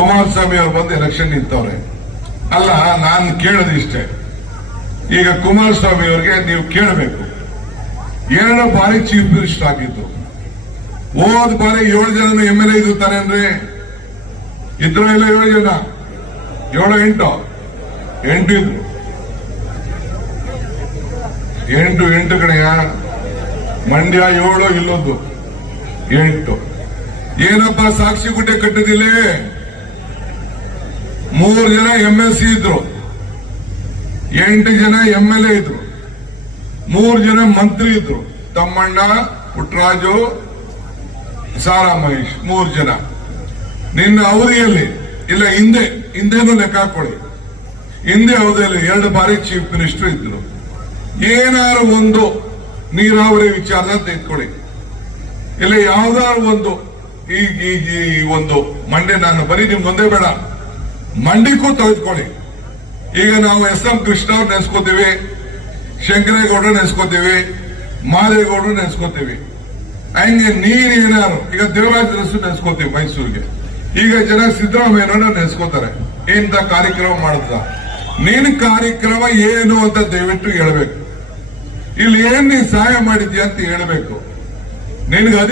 ಕುಮಾರಸ್ವಾಮಿ ಅವರು ಬಂದು ಎಲೆಕ್ಷನ್ ನಿಂತವ್ರೆ. ಅಲ್ಲ, ನಾನು ಕೇಳೋದು ಇಷ್ಟೇ. ಈಗ ಕುಮಾರಸ್ವಾಮಿ ಅವರಿಗೆ ನೀವು ಕೇಳಬೇಕು. ಎರಡು ಬಾರಿ ಚೀಫ್ ಮಿನಿಸ್ಟರ್ ಆಗಿದ್ದು. ಹೋದ ಬಾರಿ ಏಳು ಜನ ಎಂ ಎಲ್ ಎ ಇದ್ದಾರೆ ಅಂದ್ರೆ, ಇದ್ರು ಎಲ್ಲ ಏಳು ಜನ? ಏಳು ಎಂಟು? ಎಂಟು ಇದ್ರು. ಎಂಟು ಎಂಟು ಕಡೆಯ ಮಂಡ್ಯ ಏಳು ಇಲ್ಲೊಂದು. ಎಂಟು. ಏನಪ್ಪ ಸಾಕ್ಷಿ ಗುಡ್ಡೆ ಕಟ್ಟಿದಿಲ್ಲ ಮೂರು ಜನ ಎಂ ಎಲ್ ಸಿ ಇದ್ರು. ಎಂಟು ಜನ ಎಂ ಎಲ್ ಎ ಇದ್ರು. ಮೂರು ಜನ ಮಂತ್ರಿ ಇದ್ರು. ತಮ್ಮಣ್ಣ ಪುಟ್ಟರಾಜು ಸಾರಾ ಮಹೇಶ್ ಮೂರು ಜನ. ನಿನ್ನ ಅವಧಿಯಲ್ಲಿ, ಇಲ್ಲ, ಹಿಂದೆ, ಹಿಂದೆನೂ ಲೆಕ್ಕ ಹಾಕೊಳ್ಳಿ ಹಿಂದೆ ಅವಧಿಯಲ್ಲಿ ಎರಡು ಬಾರಿ ಚೀಫ್ ಮಿನಿಸ್ಟರ್ ಇದ್ರು. ಏನಾದ್ರು ಒಂದು ನೀರಾವರಿ ವಿಚಾರದ ತೆಗೆದುಕೊಳ್ಳಿ. ಇಲ್ಲ ಯಾವ್ದಾದ್ರು ಒಂದು, ಈ ಒಂದು ಮಂಡ್ಯ ನಾನು ಬರೀ ನಿಮ್ಗೊಂದೇ ಬೇಡ. ಮಂಡಿಗೂ ತೆಗೆದುಕೊಳ್ಳಿ. ಈಗ ನಾವು ಎಸ್ ಎಂ ಕೃಷ್ಣ ಅವ್ರು ನೆನೆಸ್ಕೋತೀವಿ ಶಂಕರೇಗೌಡರು ನೆನೆಸ್ಕೋತೀವಿ ಮಾದೇಗೌಡರು ನೆನೆಸ್ಕೋತೀವಿ ಹಂಗೆ ನೀನೇನಾರು ಈಗ ದೇವರಾಜ್ ಅರಸು ನೆನೆಸ್ಕೋತೀವಿ ಮೈಸೂರಿಗೆ. ಈಗ ಜನ ಸಿದ್ದರಾಮಯ್ಯನವ್ರನ್ನ ನೆನೆಸ್ಕೋತಾರೆ ಇಂಥ ಕಾರ್ಯಕ್ರಮ ಮಾಡುತ್ತ ನಿನ್ ಕಾರ್ಯಕ್ರಮ ಏನು ಅಂತ ದಯವಿಟ್ಟು ಹೇಳ್ಬೇಕು. ಇಲ್ಲಿ ಏನ್ ನೀನ್ ಸಹಾಯ ಮಾಡಿದ್ಯಾ ಅಂತ ಹೇಳ್ಬೇಕು. ನಿನ್ಗೆ